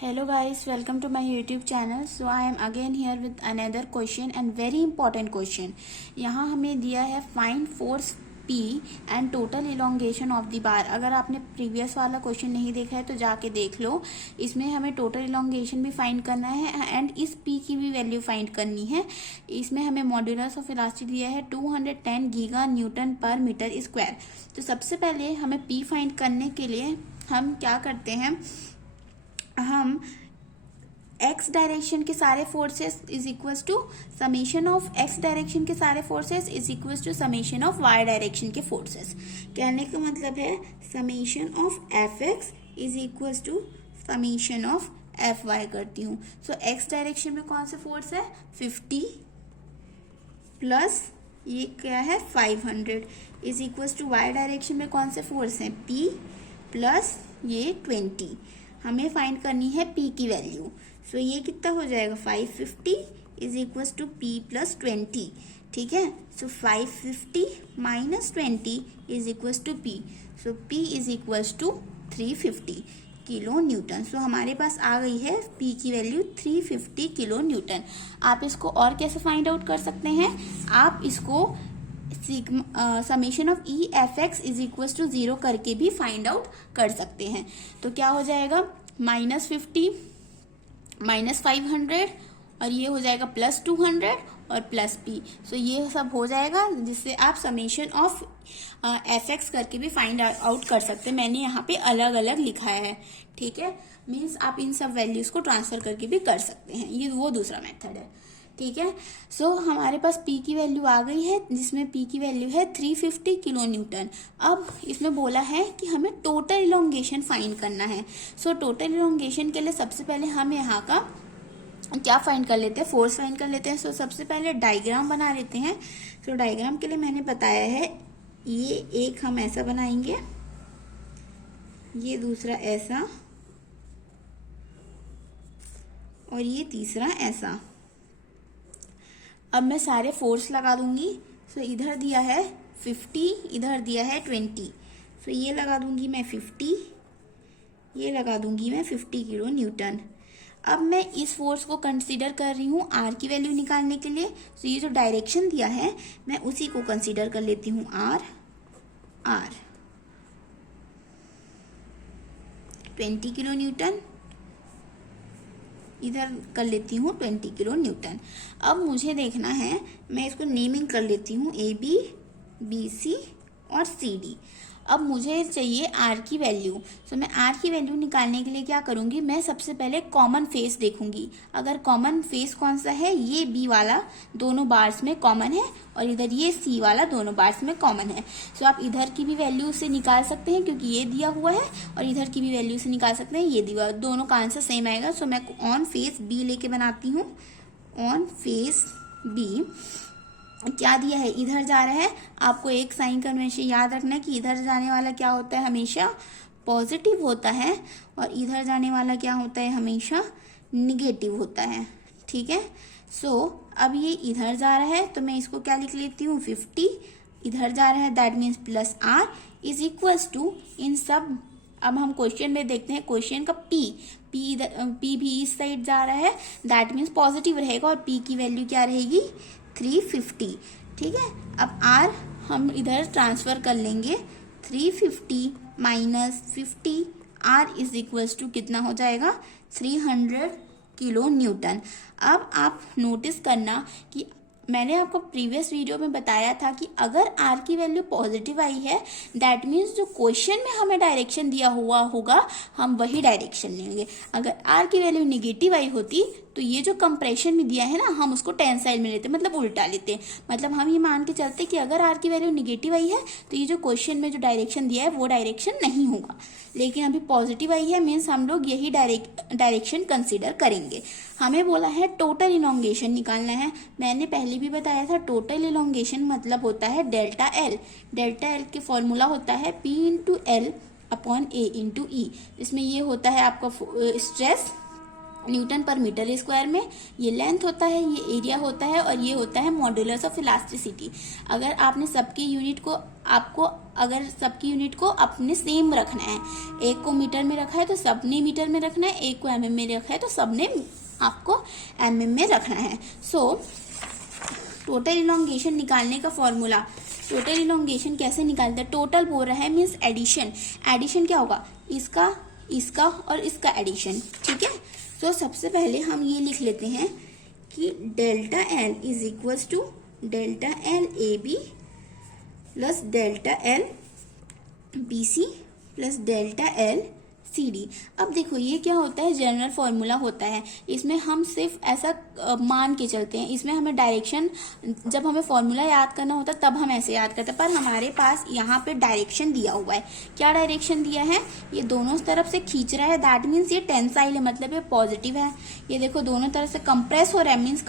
Hello guys, welcome to my YouTube channel. So I am again here with another question and very important question. यहाँ हमें दिया है find force P and total elongation of the bar. अगर आपने previous वाला question नहीं देखा है तो जाके देख लो. इसमें हमें टोटल elongation भी फाइंड करना है एंड इस P की भी वैल्यू फाइंड करनी है. इसमें हमें मॉड्यूलस ऑफ इलास्टिक दिया है 210 giga Newton per metre square. तो सबसे पहले हमें P फाइंड करने के लिए हम क्या करते हैं, हम x डायरेक्शन के सारे forces is equals to summation of x direction के सारे forces is equals to summation of y direction के फोर्सेस. कहने का मतलब है summation of fx is equals to summation of fy करती हूँ. सो x डायरेक्शन में कौन सा फोर्स है 50 प्लस ये क्या है 500 is equals to y direction में कौन से फोर्स है p प्लस ये 20. हमें फाइंड करनी है P की वैल्यू. सो ये कितना हो जाएगा 550 is equals to P plus 20. ठीक है. So 550 minus 20 is equals to P. So P is equals to 350 kilo newton. So हमारे पास आ गई है P की वैल्यू 350 किलो न्यूटन. आप इसको और कैसे फाइंड आउट कर सकते हैं, आप इसको summation of E F X is equal to 0 करके भी फाइंड आउट कर सकते हैं. तो क्या हो जाएगा -50 माइनस 500 और ये हो जाएगा प्लस 200 और प्लस p. सो ये सब हो जाएगा जिससे आप समेशन ऑफ एफ एक्स करके भी फाइंड आउट कर सकते हैं. मैंने यहाँ पे अलग अलग लिखा है. ठीक है, मीन्स आप इन सब वैल्यूज को ट्रांसफर करके भी कर सकते हैं. ये वो दूसरा मेथड है. ठीक है. सो हमारे पास P की वैल्यू आ गई है जिसमें P की वैल्यू है 350 किलो न्यूटन. अब इसमें बोला है कि हमें टोटल इलोंगेशन फाइंड करना है. सो टोटल इलोंगेशन के लिए सबसे पहले हम यहाँ का क्या फाइंड कर लेते हैं, फोर्स फाइंड कर लेते हैं. सो सबसे पहले डायग्राम बना लेते हैं. सो डायग्राम के लिए मैंने बताया है ये एक हम ऐसा बनाएंगे, ये दूसरा ऐसा और ये तीसरा ऐसा. अब मैं सारे फोर्स लगा दूंगी. सो इधर दिया है 50, इधर दिया है 20. सो ये लगा दूंगी मैं 50, ये लगा दूंगी मैं 50 किलो न्यूटन. अब मैं इस फोर्स को कंसीडर कर रही हूँ आर की वैल्यू निकालने के लिए. सो ये जो डायरेक्शन दिया है मैं उसी को कंसीडर कर लेती हूँ आर. 20 किलो न्यूटन, इधर कर लेती हूँ 20 किलो न्यूटन. अब मुझे देखना है, मैं इसको नेमिंग कर लेती हूँ ए बी बी सी और सी डी. अब मुझे चाहिए आर की वैल्यू. सो मैं आर की वैल्यू निकालने के लिए क्या करूँगी, मैं सबसे पहले कॉमन फेस देखूंगी. अगर कॉमन फेस कौन सा है, ये बी वाला दोनों बार्स में कॉमन है और इधर ये सी वाला दोनों बार्स में कॉमन है. सो आप इधर की भी वैल्यू से निकाल सकते हैं क्योंकि ये दिया हुआ है और इधर की भी वैल्यू से निकाल सकते हैं, ये दिया हुआ. दोनों का आंसर सेम आएगा. सो मैं ऑन फेस बी लेके बनाती हूँ. ऑन फेस बी क्या दिया है, इधर जा रहा है. आपको एक साइन कन्वेंशन याद रखना है कि इधर जाने वाला क्या होता है, हमेशा पॉजिटिव होता है और इधर जाने वाला क्या होता है, हमेशा निगेटिव होता है. ठीक है. सो अब ये इधर जा रहा है तो मैं इसको क्या लिख लेती हूँ 50, इधर जा रहा है that means plus R is equals to इन सब. अब हम क्वेश्चन में देखते हैं क्वेश्चन का P भी इस साइड जा रहा है दैट मीन्स पॉजिटिव रहेगा और P की वैल्यू क्या रहेगी 350. ठीक है. अब R हम इधर ट्रांसफर कर लेंगे 350 minus 50 R is equals to कितना हो जाएगा 300 किलो न्यूटन. अब आप नोटिस करना कि मैंने आपको प्रीवियस वीडियो में बताया था कि अगर R की वैल्यू पॉजिटिव आई है दैट मीन्स जो क्वेश्चन में हमें डायरेक्शन दिया हुआ होगा हम वही डायरेक्शन लेंगे. अगर R की वैल्यू निगेटिव आई होती तो ये जो कंप्रेशन में दिया है ना हम उसको टेंसाइल में लेते, मतलब उल्टा लेते. मतलब हम ये मान के चलते कि अगर R की वैल्यू निगेटिव आई है तो ये जो क्वेश्चन में जो डायरेक्शन दिया है वो डायरेक्शन नहीं होगा. लेकिन अभी पॉजिटिव आई है मीन्स हम लोग यही डायरेक्शन कंसिडर करेंगे. हमें बोला है टोटल इलोंगेशन निकालना है. मैंने पहले भी बताया था टोटल इलोंगेशन मतलब होता है डेल्टा एल. डेल्टा एल के फॉर्मूला होता है P into L upon A into E. इसमें ये होता है आपका stress newton per metre square में। ये लेंथ होता है, ये एरिया होता है और ये होता है मॉड्यूलस ऑफ इलास्टिसिटी। अगर आपने सबकी यूनिट को अपने सेम रखना है, एक को मीटर में रखा है तो सबने मीटर में रखना है, एक को एमएम में रखा है तो सबने आपको एमएम में रखना है। सो टोटल इलॉन्गेशन निकालने का फॉर्मूला, टोटल इलॉन्गेशन कैसे निकालते हैं? टोटल बोल रहा है मीन्स एडिशन। एडिशन क्या होगा? इसका और इसका एडिशन, ठीक है। तो सबसे पहले हम ये लिख लेते हैं कि delta L is equals to delta L A B plus delta L B C plus delta L C D. अब देखो ये क्या होता है, जनरल फॉर्मूला होता है। इसमें हम सिर्फ ऐसा मान के चलते हैं, इसमें हमें डायरेक्शन, जब हमें फॉर्मूला याद करना होता है तब हम ऐसे याद करते हैं, पर हमारे पास यहाँ पे डायरेक्शन दिया हुआ है। क्या डायरेक्शन दिया है? ये दोनों तरफ से खींच रहा है, दैट मीन्स ये टेंसाइल है, मतलब ये पॉजिटिव है। ये देखो दोनों तरफ से कंप्रेस हो रहा है, मीन्स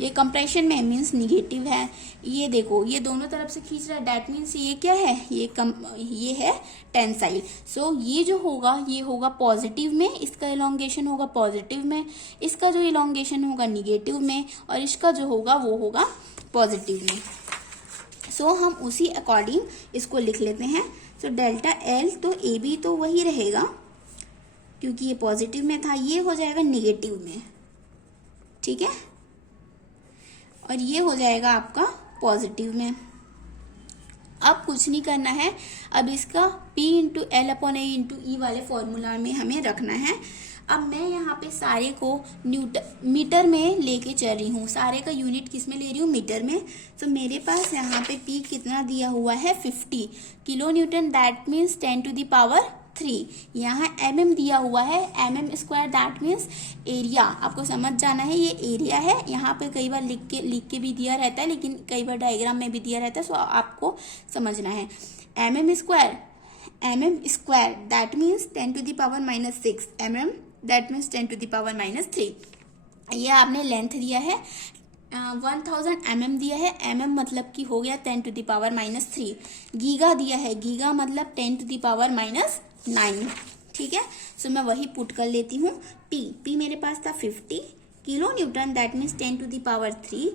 ये कंप्रेशन में मीन्स निगेटिव है। ये देखो ये दोनों तरफ से खींच रहा है, दैट मीन्स ये क्या है? ये है टेंसाइल। सो ये जो होगा ये होगा पॉजिटिव में, इसका इलॉन्गेशन होगा पॉजिटिव में, इसका जो इलॉन्गेशन होगा निगेटिव में, और इसका जो होगा वो होगा पॉजिटिव में। सो हम उसी अकॉर्डिंग इसको लिख लेते हैं। सो डेल्टा एल तो ए बी तो वही रहेगा क्योंकि ये पॉजिटिव में था, ये हो जाएगा निगेटिव में, ठीक है, और ये हो जाएगा आपका पॉजिटिव में। अब कुछ नहीं करना है, अब इसका P इंटू एल अपॉन ए इंटू ई वाले फॉर्मूला में हमें रखना है। अब मैं यहाँ पे सारे को मीटर में लेके चल रही हूँ, सारे का यूनिट किस में ले रही हूँ? मीटर में। तो मेरे पास यहाँ पे P कितना दिया हुआ है? 50 kilo newton, that means 10 to the power 3। यहाँ mm दिया हुआ है, mm square, that means area. आपको समझ जाना है, ये एरिया है। यहाँ पे कई बार लिख के भी दिया रहता है, लेकिन कई बार डायग्राम में भी दिया रहता है, सो आपको समझना है। mm square that means 10 to the power -6, mm that means 10 to the power -3। ये आपने लेंथ दिया है 1000 mm दिया है, mm मतलब कि हो गया 10 टू द पावर -3। गीगा दिया है, गीगा मतलब 10 टू द पावर -9, ठीक है। सो मैं वही पुट कर लेती हूँ। P मेरे पास था 50 kilo newton, that means 10 to the power 3,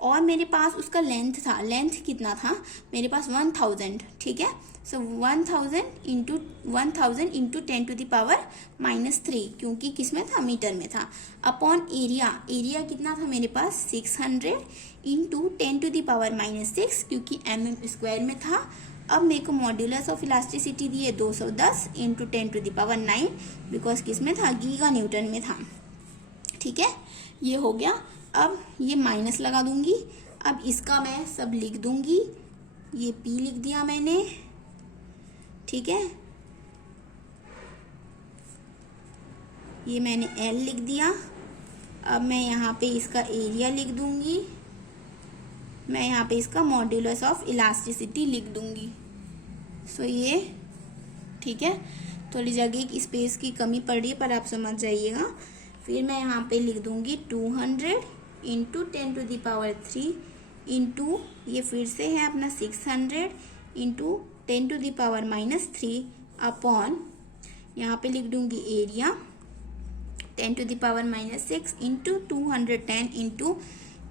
और मेरे पास उसका लेंथ था, लेंथ कितना था मेरे पास? 1000, ठीक है। सो 1000 इंटू 10 टू द पावर -3, क्योंकि किस में था? मीटर में था, अपॉन एरिया। एरिया कितना था मेरे पास? 600 इंटू 10 टू द पावर -6, क्योंकि mm स्क्वायर में था। अब मेरे को मॉड्यूलस ऑफ इलास्टिसिटी दिए 210 into 10 to the power 9, because किस में था? गीगा न्यूटन में था, ठीक है। ये हो गया। अब ये माइनस लगा दूंगी, अब इसका मैं सब लिख दूंगी। ये P लिख दिया मैंने, ठीक है, ये मैंने L लिख दिया। अब मैं यहाँ पे इसका एरिया लिख दूंगी, मैं यहाँ पे इसका मॉड्यूलस ऑफ इलास्टिसिटी लिख दूंगी। सो ये ठीक है, थोड़ी जगह की स्पेस की कमी पड़ रही है पर आप समझ जाइएगा। फिर मैं यहाँ पे लिख दूंगी 200 into 10 to the power 3 into ये फिर से है अपना 600 into 10 to the power -3 upon यहाँ पे लिख दूंगी area 10 to the power -6 into 210 into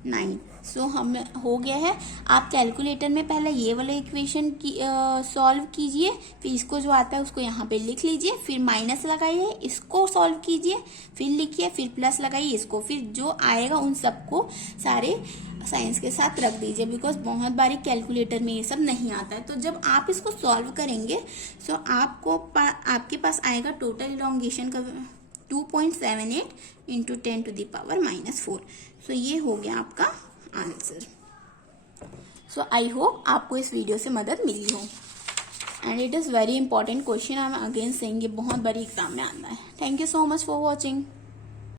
9। So हम हो गया है। आप कैलकुलेटर में पहले ये वाला इक्वेशन की सॉल्व कीजिए, फिर इसको जो आता है उसको यहाँ पे लिख लीजिए, फिर माइनस लगाइए, इसको सॉल्व कीजिए, फिर लिखिए, फिर प्लस लगाइए इसको, फिर जो आएगा उन सबको सारे साइंस के साथ रख दीजिए, बिकॉज बहुत बारी कैलकुलेटर में ये सब नहीं आता है। तो जब आप इसको सॉल्व करेंगे सो आपके पास आएगा टोटल इलॉन्गेशन का 2.78 इंटू 10 टू द पावर -4। सो ये हो गया आपका आंसर। सो आई होप आपको इस वीडियो से मदद मिली हो, and it is very important question. I am again saying ये बहुत बड़ी एग्जाम में आना है। Thank you so much for watching.